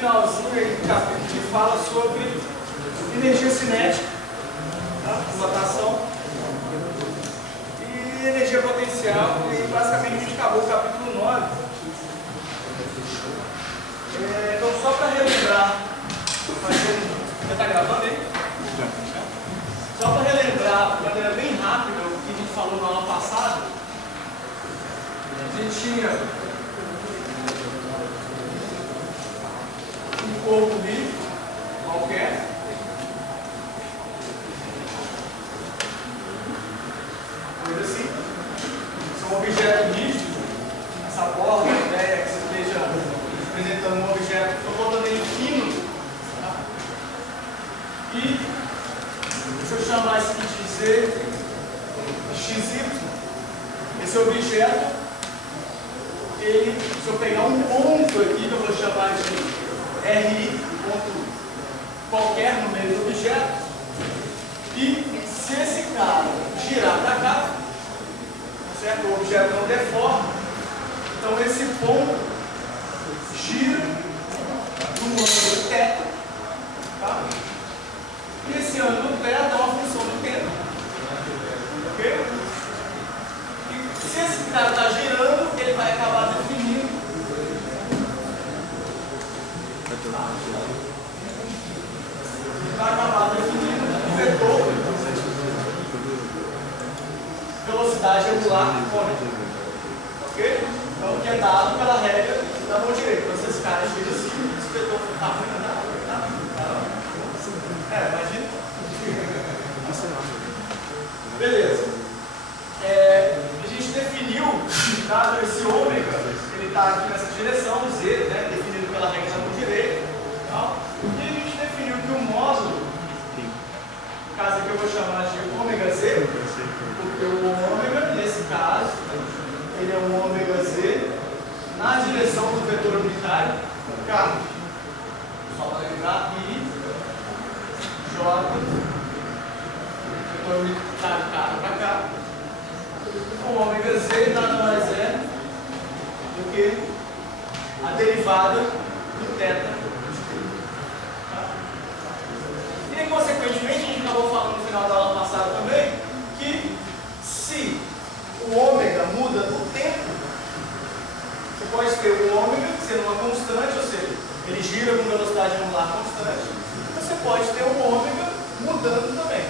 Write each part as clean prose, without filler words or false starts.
finalzinho aí do capítulo que fala sobre energia cinética, tá? Notação, e energia potencial, e basicamente a gente acabou o capítulo 9. Então, só para relembrar, já está gravando aí? Só para relembrar de maneira bem rápida o que a gente falou na aula passada, a gente tinha um corpo livre, qualquer, coisa assim, isso é um objeto rígido, essa borda, a ideia que você esteja representando um objeto, estou botando ele fino, tá? E deixa eu chamar isso aqui de Z, XY, esse objeto, ele, se eu pegar um ponto aqui, que eu vou chamar de RI, ponto qualquer no meio do objeto, e se esse cara girar para cá, certo? O objeto não deforma, então esse ponto gira no ângulo θ, tá? E esse ângulo θ é uma função do tempo, ok? E se esse cara está girando, ele vai acabar definindo o vetor velocidade angular cônica, ok? Então, que é dado pela regra da mão direita. Então, se esse cara gira assim, esse vetor está ruim, não dá? Imagina. Beleza. A gente definiu, dado esse ômega, ele está aqui nessa direção, Z, né, definido pela regra da mão direita. Tá? E a gente definiu que o módulo, no caso aqui eu vou chamar de ômega Z, porque o ômega, nesse caso, ele é um ômega Z na direção do vetor unitário, K. Só para lembrar, I, J, vetor unitário K para cá. O ômega Z nada mais é do que a derivada do θ. Tá? E aí, consequentemente, a gente acabou falando no final da aula passada também que se o ômega muda no tempo, você pode ter o ômega sendo uma constante, ou seja, ele gira com velocidade angular constante, você pode ter o ômega mudando também.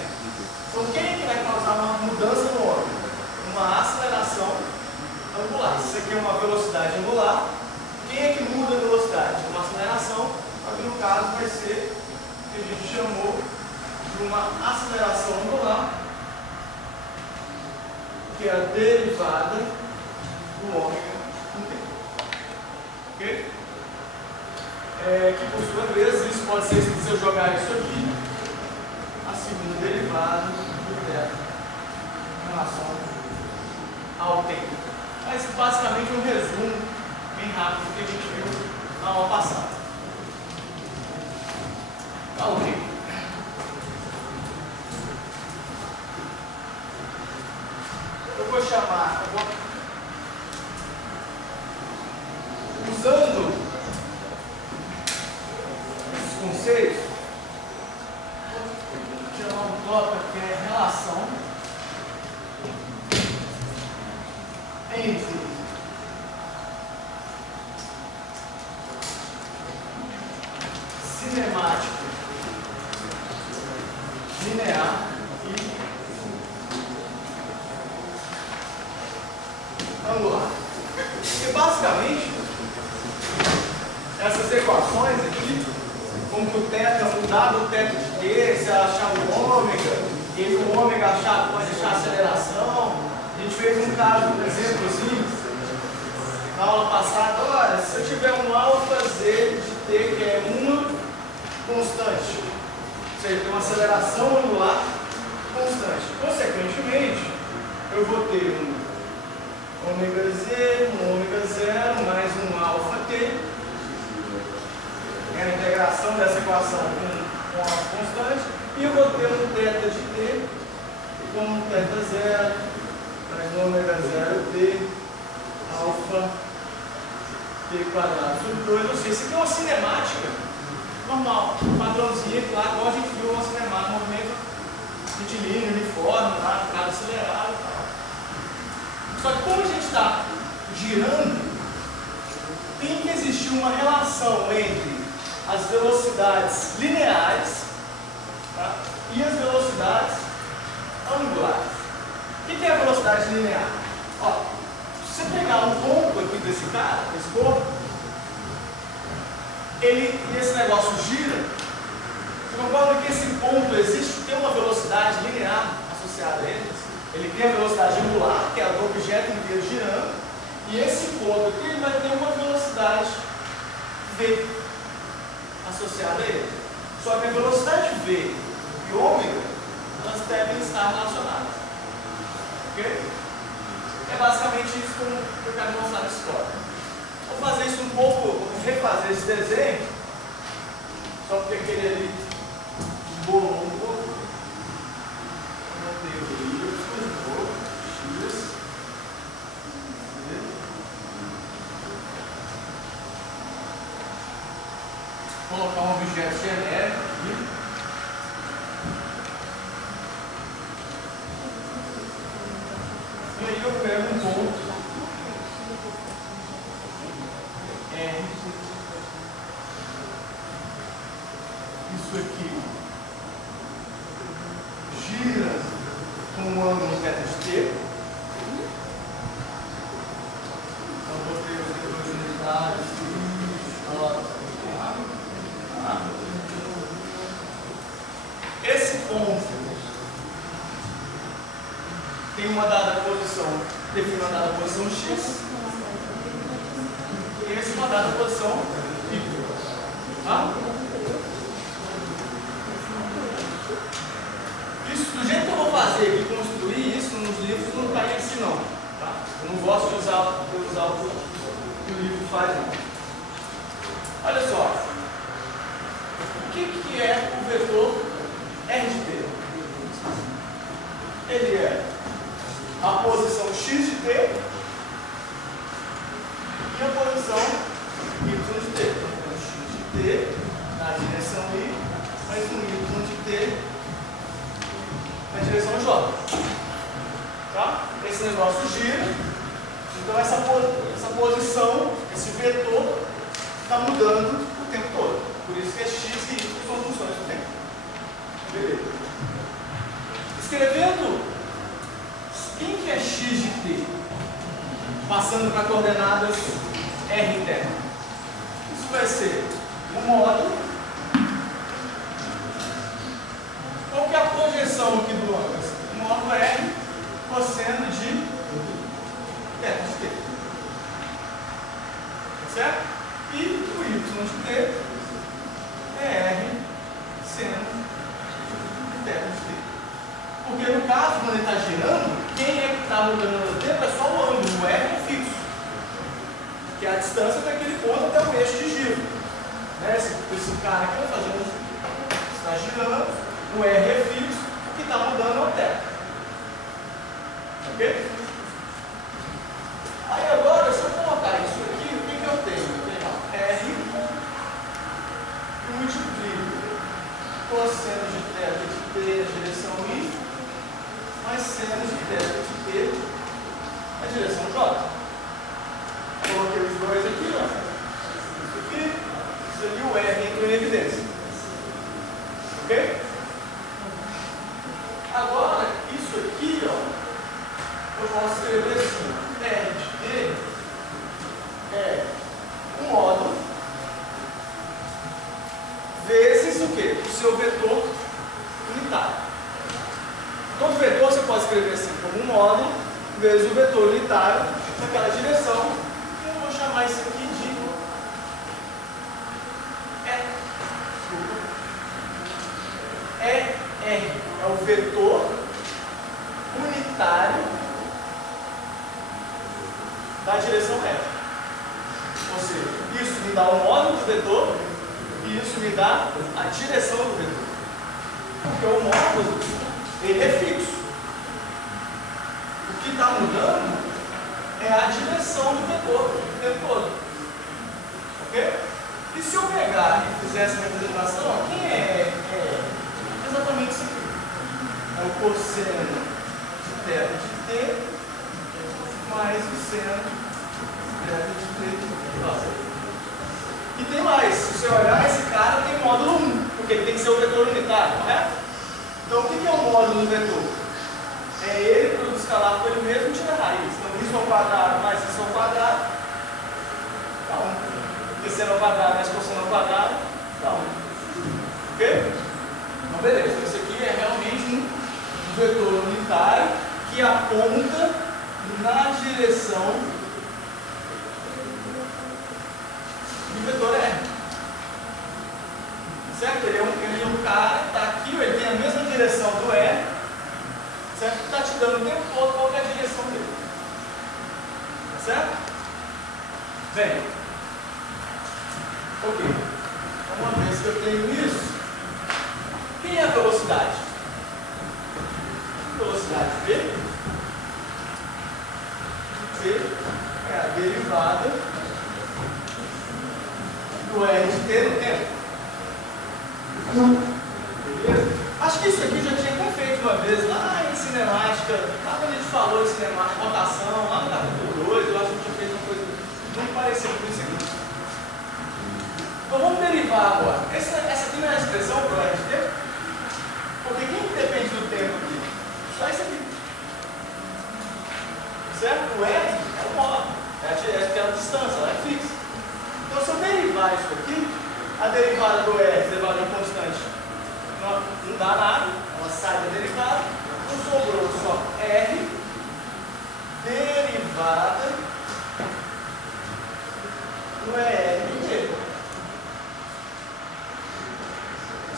Então, quem é que vai causar uma mudança no ômega? Uma aceleração angular. Se isso aqui é uma velocidade angular, quem é que muda a velocidade? Uma aceleração, aqui no caso vai ser o que a gente chamou de uma aceleração angular, que é a derivada do ômega no tempo. Ok? Que por sua vez, isso pode ser, se eu jogar isso aqui, a segunda derivada do θ em relação ao tempo. Mas basicamente um resumo bem rápido do que a gente viu na aula passada. Tá ok. Eu vou chamar, usando esses conceitos, vou chamar um tópico que é relação entre cinemático, linear e angular. E basicamente, essas equações aqui, como que o θ mudar do θ de T, se achar o ômega, e o ômega pode achar a aceleração. A gente fez um caso, um exemplo assim, na aula passada. Olha, se eu tiver um alfa Z de T, que é uma constante, ou seja, tem uma aceleração angular constante. Consequentemente, eu vou ter um ômega Z, um ômega zero, mais um alfa T, é a integração dessa equação com a constante, e eu vou ter um θ de T com um θ zero, mais ômega zero T, alfa t quadrado sobre 2, ou seja, isso aqui é uma cinemática normal, padrãozinha, claro, igual a gente viu uma cinemática, movimento retilíneo, uniforme, lá, cada acelerado e tal. Só que como a gente está girando, tem que existir uma relação entre as velocidades lineares, tá, e as velocidades angulares. O que é a velocidade linear? Ó, se você pegar um ponto aqui desse cara, desse corpo, esse negócio gira, você concorda que esse ponto existe, tem uma velocidade linear associada a ele? Ele tem a velocidade angular, que é a do objeto inteiro girando, e esse ponto aqui ele vai ter uma velocidade v associada a ele. Só que a velocidade v e ômega, elas devem estar relacionadas. Ok? É basicamente isso que eu quero mostrar na história. Vou fazer isso um pouco, vou refazer esse desenho, só porque aquele ali embolou um pouco. Manter o y, x. Colocar um objeto genérico aqui. E aí eu pego um ponto R. Isso aqui gira com um ângulo θ de t. Então vou ter as duas unidades. Esse ponto tem uma dada posição, define uma dada posição x, e esse uma dada posição y. Tá? Isso, do jeito que eu vou fazer aqui, construir isso nos livros, não está assim não. Tá? Eu não gosto de usar o que o livro faz não. Olha só. O que é o vetor R de t? Ele é a posição x de t e a posição y de t. Então, x de t na direção y, mais um y de t na direção j. Tá? Esse negócio gira, então essa posição, esse vetor, está mudando o tempo todo. Por isso que é x e y são funções do tempo. Beleza. Escrevendo quem que é x de t, passando para coordenadas r interna. Isso vai ser o módulo. Qual que é a projeção aqui do ângulo? O módulo r cosseno de θ de t. Certo? E o y de t é r seno de θ de t. Porque no caso, quando ele está girando, quem é que está mudando o tempo é só o ângulo, o r é fixo. Que é a distância daquele ponto até o eixo de giro. Né? Esse cara aqui está girando, o r é fixo, o que está mudando é o θ. Ok? Aí agora, se eu colocar isso aqui, o que eu tenho? Eu tenho R e multiplico cosseno de θ de t na direção y, mais seno de θ de t na direção j. Coloquei os dois aqui, ó. Isso aqui, o R entrou em evidência. Ok? Agora, isso aqui, ó. Eu posso escrever assim, R de t é um módulo vezes o quê? O seu vetor unitário. Todo vetor você pode escrever assim, como um módulo vezes o vetor unitário naquela direção. E eu vou chamar isso aqui de ER. É o vetor unitário da direção reta. Ou seja, isso me dá o módulo do vetor e isso me dá a direção do vetor. Porque o módulo, ele é fixo. O que está mudando é a direção do vetor o tempo todo. Ok? E se eu pegar e fizer essa representação, ó, quem é exatamente isso aqui? É o cosseno de θ de t mais o seno de θ de t. E tem mais, se você olhar, esse cara tem módulo 1, porque ele tem que ser o vetor unitário, correto? Então o que é o módulo do vetor? É ele, produto escalar por ele mesmo, tira a raiz. Então isso ao quadrado mais isso ao quadrado dá 1. Seno ao quadrado mais cosseno ao quadrado dá 1. Ok? Então beleza, então isso aqui é realmente um vetor unitário que aponta na direção do vetor R. Certo? Ele é um cara que está aqui, ele tem a mesma direção do R, certo? Que está te dando o tempo todo qual é a direção dele. Certo? Bem, ok. Então, uma vez que eu tenho isso, quem é a velocidade? Velocidade V. V é a derivada do R de t no tempo. Beleza? Acho que isso aqui eu já tinha até feito uma vez lá em cinemática, lá quando a gente falou de cinemática, rotação, lá no capítulo 2, eu acho que a gente já fez uma coisa muito parecida com isso aqui. Então vamos derivar agora. Essa aqui não é a expressão para o R de tempo? Porque quem depende do tempo aqui? Só isso aqui. Certo? O R é o modo, é aquela distância, ela é fixa. Então se eu derivar isso aqui, a derivada do R elevado a constante não dá nada, ela sai da derivada, então sobrou só R derivada do ER de t.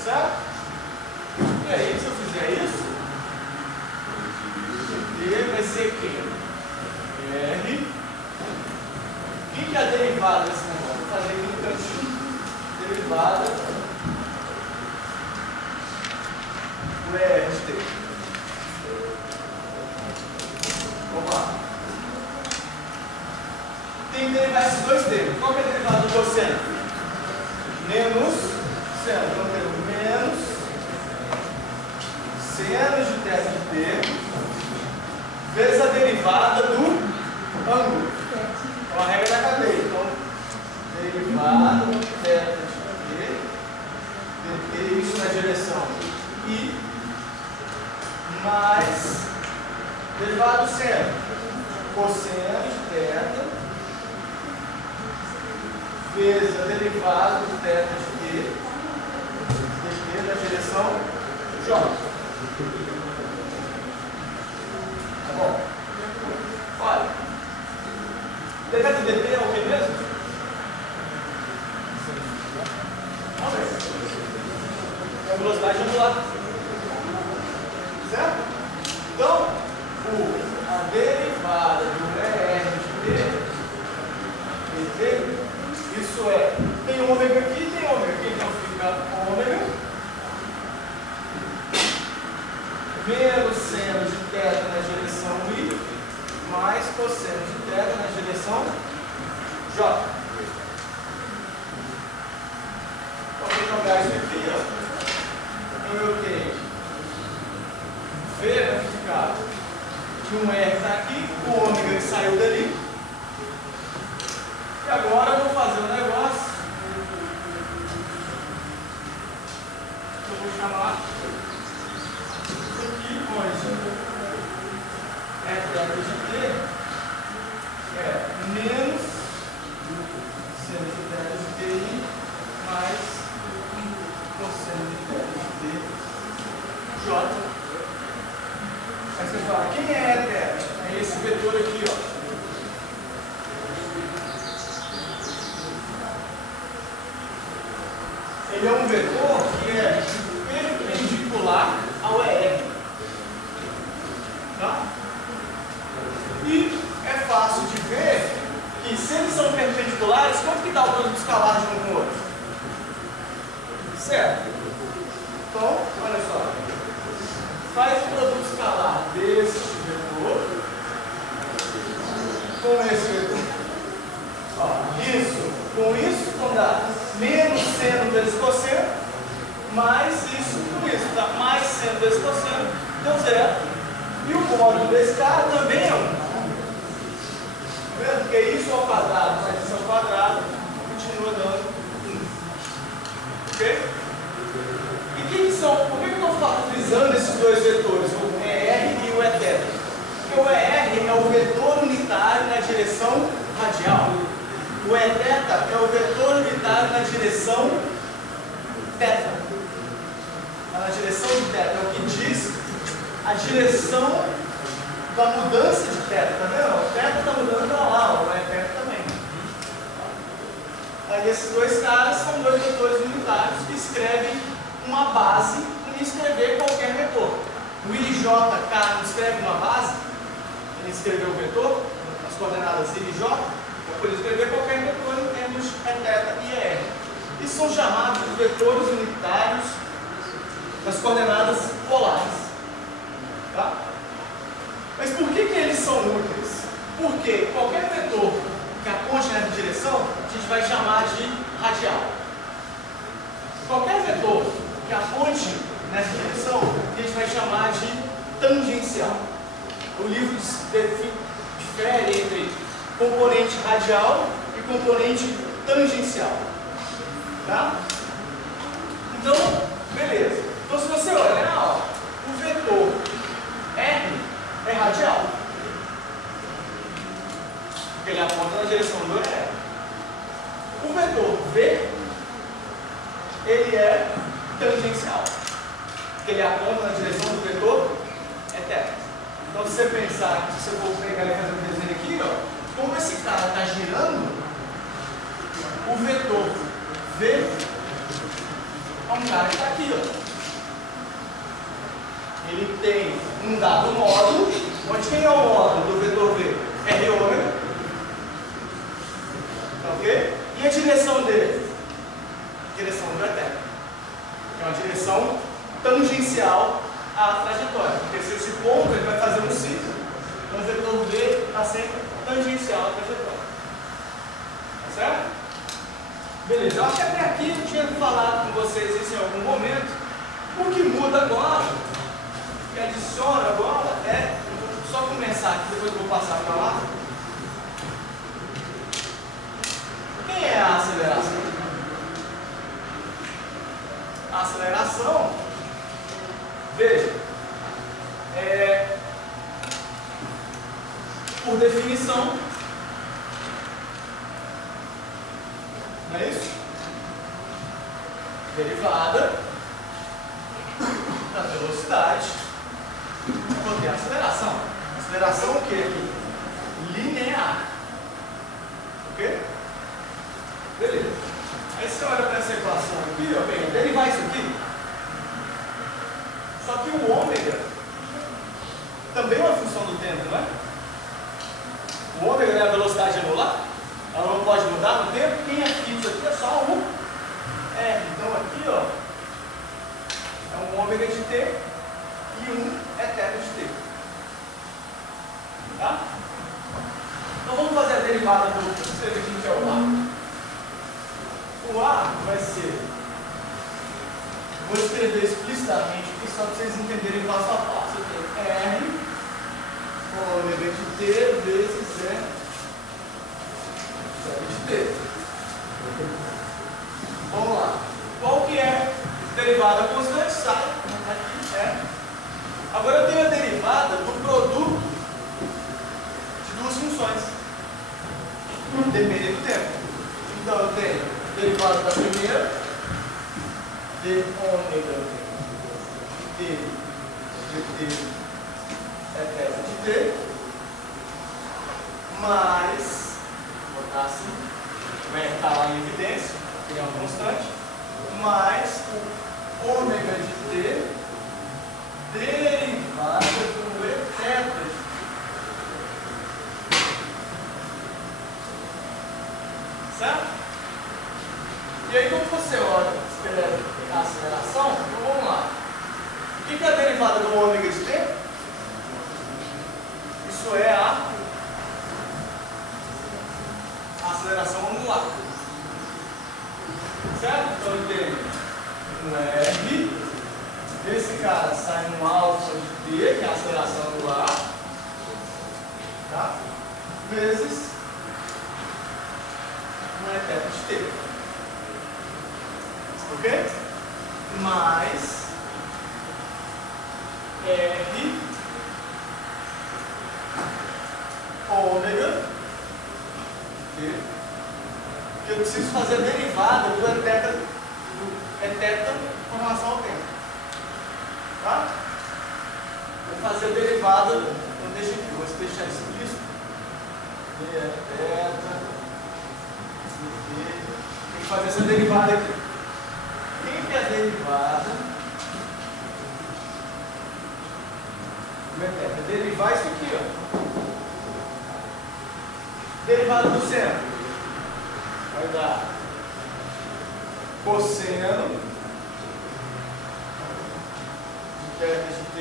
Certo? E aí, se eu fizer isso, D vai ser quem? R. O que é a derivada desse negócio? Vou fazer aqui no cantinho. Derivada do ER de t. Vamos lá. Tem que derivar esses dois termos. Qual que é a derivada do cosseno? Menos seno. Então temos menos seno de θ de t vezes a derivada do ângulo. Então a regra da cadeia. Então, derivada do θ de t, isso na direção I, mais derivada do seno, cosseno de θ, vezes a derivada do θ de t na direção J. Tá bom? Olha, dv de dt é o que mesmo? Vamos ver. É a velocidade angular. Certo? Então, a derivada do ER de t, isso é, tem ômega aqui e tem ômega aqui, então fica ômega menos seno de θ na direção I mais cosseno de θ na direção J. Então, vou jogar isso aqui, ó. Então eu tenho V vai ficar que um R está aqui, o ômega que saiu dali. E agora eu vou fazer um negócio que eu vou chamar isso aqui, onde θ de t é menos seno de θ de ti mais cosseno de θ de t J. Aí você fala, quem é θ? É esse vetor aqui, ó. Ele é um vetor que é perpendicular ao ER. Tá? E é fácil de ver que se eles são perpendiculares, quanto que dá o produto escalar de um com o outro? Certo? Então, olha só. Faz o produto escalar desse vetor com esse vetor. Ó, isso, como vão dar menos seno vezes cosseno, mais isso com isso, tá? Mais seno vezes cosseno, deu zero. E o módulo desse cara também é 1. Tá vendo? Porque isso ao quadrado mais isso ao quadrado continua dando 1. Ok? E quem são? Por que eu estou utilizando esses dois vetores, o ER e o Eθ? Porque o ER é o vetor unitário na direção radial. O Eθ é o vetor unitário na direção θ. Na direção de θ é o que diz a direção da mudança de θ. Tá vendo? O θ está mudando para lá, o Eθ também. Aí esses dois caras são dois vetores unitários que escrevem uma base para escrever qualquer vetor. O IJ não escreve uma base, ele escreveu o vetor, as coordenadas IJ. Por escrever qualquer vetor em termos Eθ e ER. Isso são chamados de vetores unitários das coordenadas polares. Tá? Mas por que eles são úteis? Porque qualquer vetor que aponte nessa direção, a gente vai chamar de radial. Qualquer vetor que aponte nessa direção, a gente vai chamar de tangencial. O livro difere entre componente radial e componente tangencial. Tá? Então, beleza. Então, se você olhar, ó, o vetor R é radial. Porque ele aponta na direção do ER. O vetor V, ele é tangencial. Porque ele aponta na direção do vetor eθ. Então, se você pensar, se você for pegar e fazer um desenho aqui, ó, como esse cara está girando, o vetor V é um cara que está aqui, ó. Ele tem um dado módulo, onde quem é o módulo do vetor V? R ômega. Ok? E a direção dele? Direção do eθ. É uma direção tangencial à trajetória. Porque se esse ponto ele vai fazer um ciclo, então o vetor V está sempre tangencial à trajetória. Tá certo? Beleza. Eu acho que até aqui eu tinha falado com vocês isso em algum momento. O que muda agora, o que adiciona agora é, eu vou só começar aqui, depois eu vou passar para lá. Quem é a aceleração? A aceleração, veja, por definição, não é isso? Derivada da velocidade por a aceleração. Aceleração o que aqui? Linear. Ok? Beleza. Aí você olha para essa equação aqui, ó, bem, derivar isso aqui. Só que o ômega também é uma função do tempo, não é? O ômega é a velocidade anular, ela não pode mudar no tempo. Quem é fixo aqui é só o R. Então aqui, ó, é um ômega de t e um eθ de t. Tá? Então vamos fazer a derivada do que escrever aqui que é o A. O A vai ser, vou escrever explicitamente aqui só para vocês entenderem passo a passo. Eu tenho R ômega de t vezes de t. Vamos lá. Qual que é a derivada constante? Sai. Aqui é. Agora eu tenho a derivada do produto de duas funções. Depende do tempo. Então eu tenho derivada da primeira, de ômega de t eθ de t, mais, vou botar assim, vai estar lá em evidência, que é uma constante, mais o ômega de t derivada do eθ de t. Certo? E aí, quando você olha, escreve a aceleração, então vamos lá. O que é a derivada do ômega de t? Isso é a aceleração angular. certo? Então ele tem um R, esse cara sai um alfa de T, que é a aceleração angular, tá? Vezes um θ de T. Ok? Mais R ômega T, que eu preciso fazer a derivada do θ com relação ao tempo. Tá? Vou fazer a derivada, então deixa aqui, vou deixar isso explícito. Tem que fazer essa derivada aqui. Quem que é a derivada? Derivar isso aqui, ó. Derivada do seno vai dar cosseno de θ de T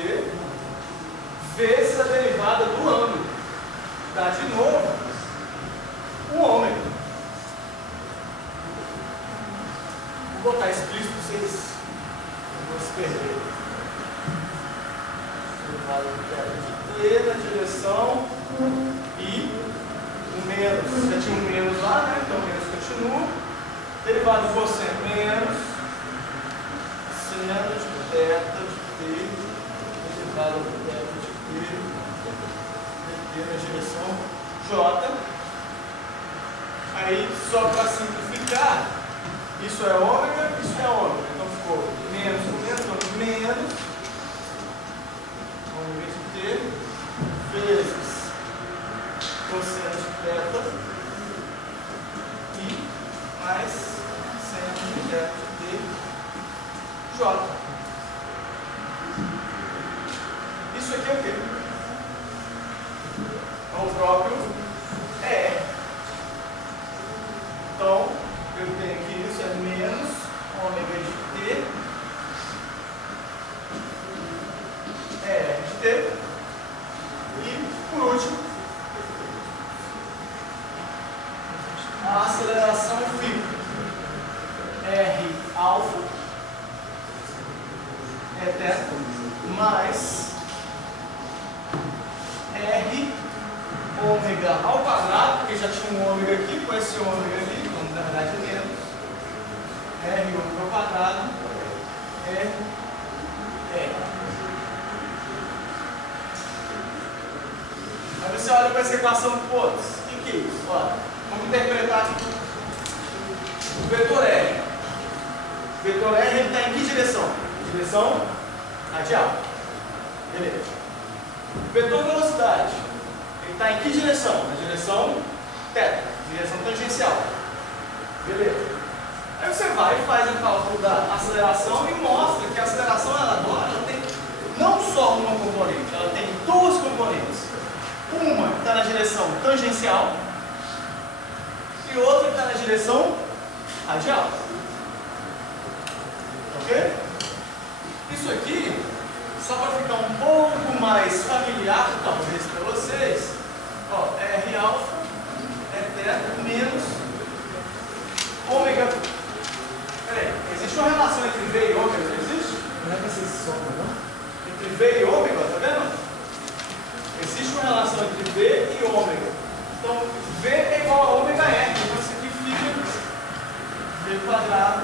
vezes a derivada do ângulo. Dá de novo o ômega. Vou botar explícito para vocês não se perderem. Derivada do θ de T na direção e o menos, já tinha um menos lá, né? Então o menos continua. Derivada do cosseno menos seno de θ de T, derivada do θ de T na direção J. Aí, só para simplificar, isso é ômega, isso é ômega. Então ficou menos com menos ômega de T vezes cosseno de θ e mais seno de θ de T J. Isso aqui é o quê? É o próprio ER. Então, eu tenho que isso é menos ômega de T ER de T. E, por último, a aceleração fica R alfa θ mais R ômega ao quadrado, porque já tinha um ômega aqui, com esse ômega ali, então na verdade é menos R ômega ao quadrado R. Aí você olha para essa equação, pô, o que é isso? Olha, vamos interpretar o vetor R. O vetor R está em que direção? Direção radial. Beleza. O vetor velocidade, ele está em que direção? Na direção θ, direção tangencial. Beleza. Aí você vai e faz o cálculo da aceleração e mostra que a aceleração ela tem não só uma componente, ela tem duas componentes. Uma que está na direção tangencial e outra que está na direção radial. Ok? Isso aqui, só para ficar um pouco mais familiar, talvez para vocês, ó, R alfa é θ menos ômega. Peraí, existe uma relação entre V e ômega, não existe? Não é que vocês somam, não? Entre V e ômega, tá vendo? Existe uma relação entre V e ômega. Então, V é igual a ômega R. Então, isso aqui fica V quadrado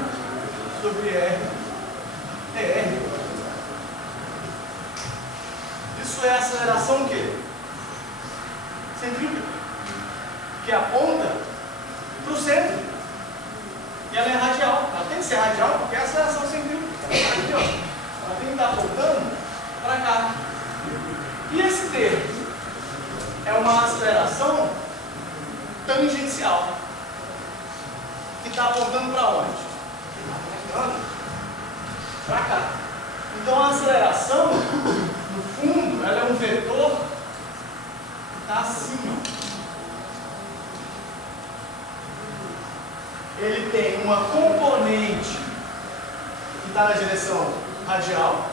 sobre R é R. Isso é aceleração o quê? Centrífuga. Que aponta para o centro. E ela é radial. Ela tem que ser radial porque é a aceleração centrífuga. Aqui, ó. Ela tem que estar apontando para cá. E esse termo é uma aceleração tangencial. Que está apontando para onde? Está apontando para cá. Então a aceleração, no fundo, ela é um vetor que está acima. Ele tem uma componente que está na direção radial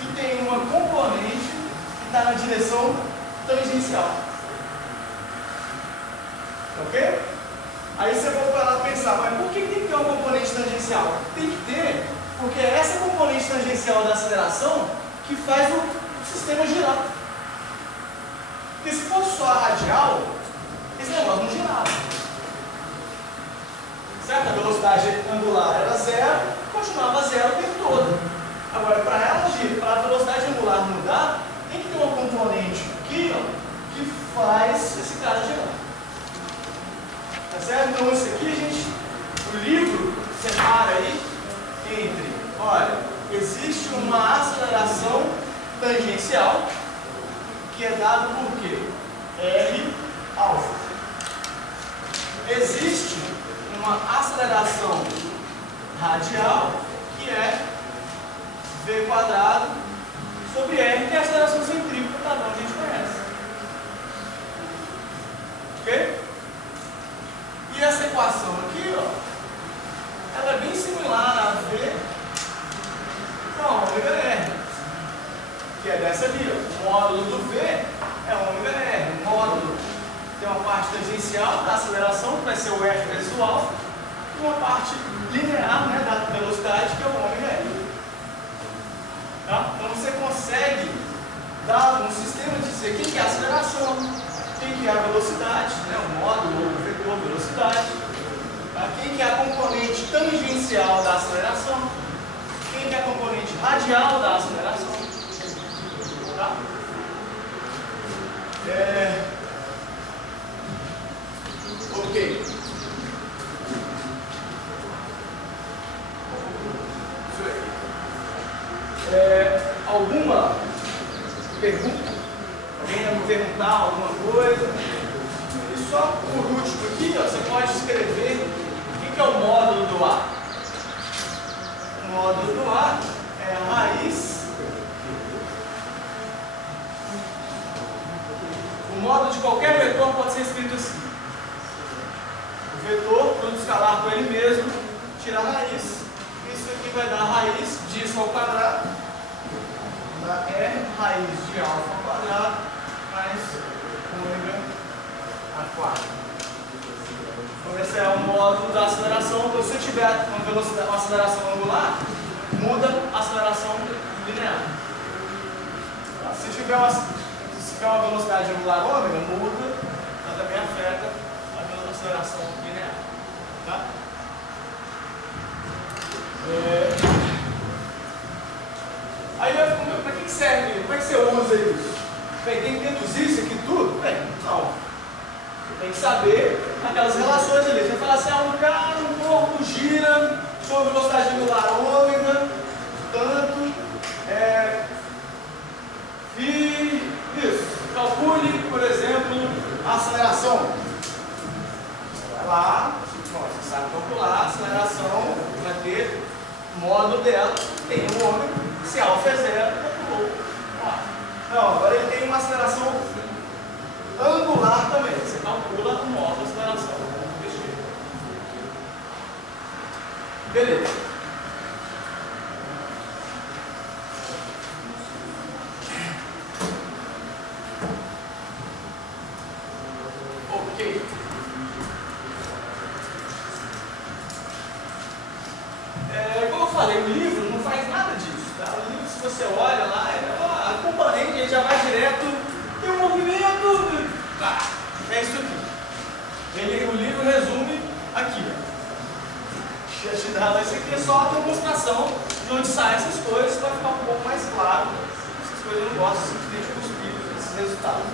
e tem uma componente que está na direção tangencial. Ok? Aí você vai parar para pensar, mas por que tem que ter uma componente tangencial? Tem que ter, porque é essa componente tangencial da aceleração que faz o sistema girar. Porque se fosse só a radial, esse negócio não girava. Certo? A velocidade angular era zero, continuava zero o tempo todo. Agora, para ela girar, para a velocidade angular mudar, tem que ter uma componente aqui, ó, que faz esse cara girar. Tá certo? Então, isso aqui, o livro separa aí entre, olha, existe uma aceleração tangencial que é dado por quê? R alfa. Existe uma aceleração radial que é V quadrado sobre R, que é a aceleração centrífuga padrão que a gente conhece. Ok? E essa equação aqui, ó, ela é bem similar a V com a ômega R, que é dessa ali, ó. O módulo do V é ômega R. O módulo tem uma parte tangencial da aceleração, que vai ser o R vezes o alfa, e uma parte linear, né, da velocidade, que é o ômega R. Tá? Então você consegue dar um sistema de dizer quem que é a aceleração, quem que é a velocidade, né, o módulo ou o vetor velocidade, tá? Quem que é a componente tangencial da aceleração, quem que é a componente radial da aceleração. Tá? Ok. Alguma pergunta? Alguém vai me perguntar alguma coisa? E só por último aqui, ó, você pode escrever o que é o módulo do A. O módulo do A é a raiz. O módulo de qualquer vetor pode ser escrito assim. O vetor, produto escalar com ele mesmo, tira a raiz. Isso aqui vai dar a raiz disso ao quadrado, da R raiz de alfa ao quadrado, mais ômega a quadro. Então esse é o módulo da aceleração. Então, se eu tiver uma aceleração angular, muda a aceleração linear. Se tiver uma velocidade angular ômega, muda, ela também afeta a aceleração linear. Tá? Aí, para que serve? Como é que você usa isso? Bem, tem que deduzir isso aqui tudo? Bem, não. Tem que saber aquelas relações ali. Você fala assim, um corpo gira sob velocidade angular ômega, tanto, e isso. Calcule, por exemplo, a aceleração. Vai lá, você sabe calcular a aceleração, vai ter o módulo dela, tem um ômega, se alfa é zero, calculou. Não, agora ele tem uma aceleração angular também. Você calcula o módulo da aceleração. Beleza. Ok. Como eu falei, o livro não faz nada disso. Tá? O livro, se você olha lá, a componente ele já vai direto, tem um movimento, é isso aqui. O livro resume aqui. Já te dá, isso aqui é só a demonstração de onde saem essas coisas para ficar um pouco mais claro. Essas coisas eu não gosto simplesmente de cuspir esses resultados.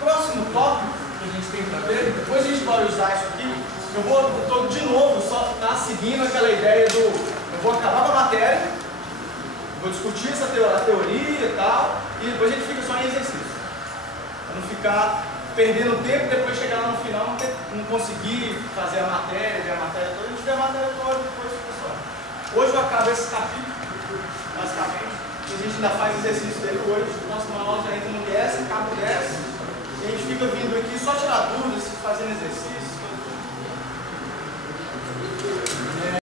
Próximo tópico que a gente tem para ver, depois a gente vai usar isso aqui. Eu estou de novo só seguindo aquela ideia do. Eu vou acabar com a matéria, vou discutir essa teoria e tal, e depois a gente fica só em exercício. Para não ficar perdendo tempo e depois chegar lá no final não conseguir fazer a matéria, ver a matéria toda. A gente vê a matéria toda depois, pessoal. Hoje eu acabo esse capítulo, basicamente, e a gente ainda faz exercício dele hoje. Próxima aula já entra no DS, acaba o DS. E a gente fica vindo aqui só tirar dúvidas, fazendo exercício.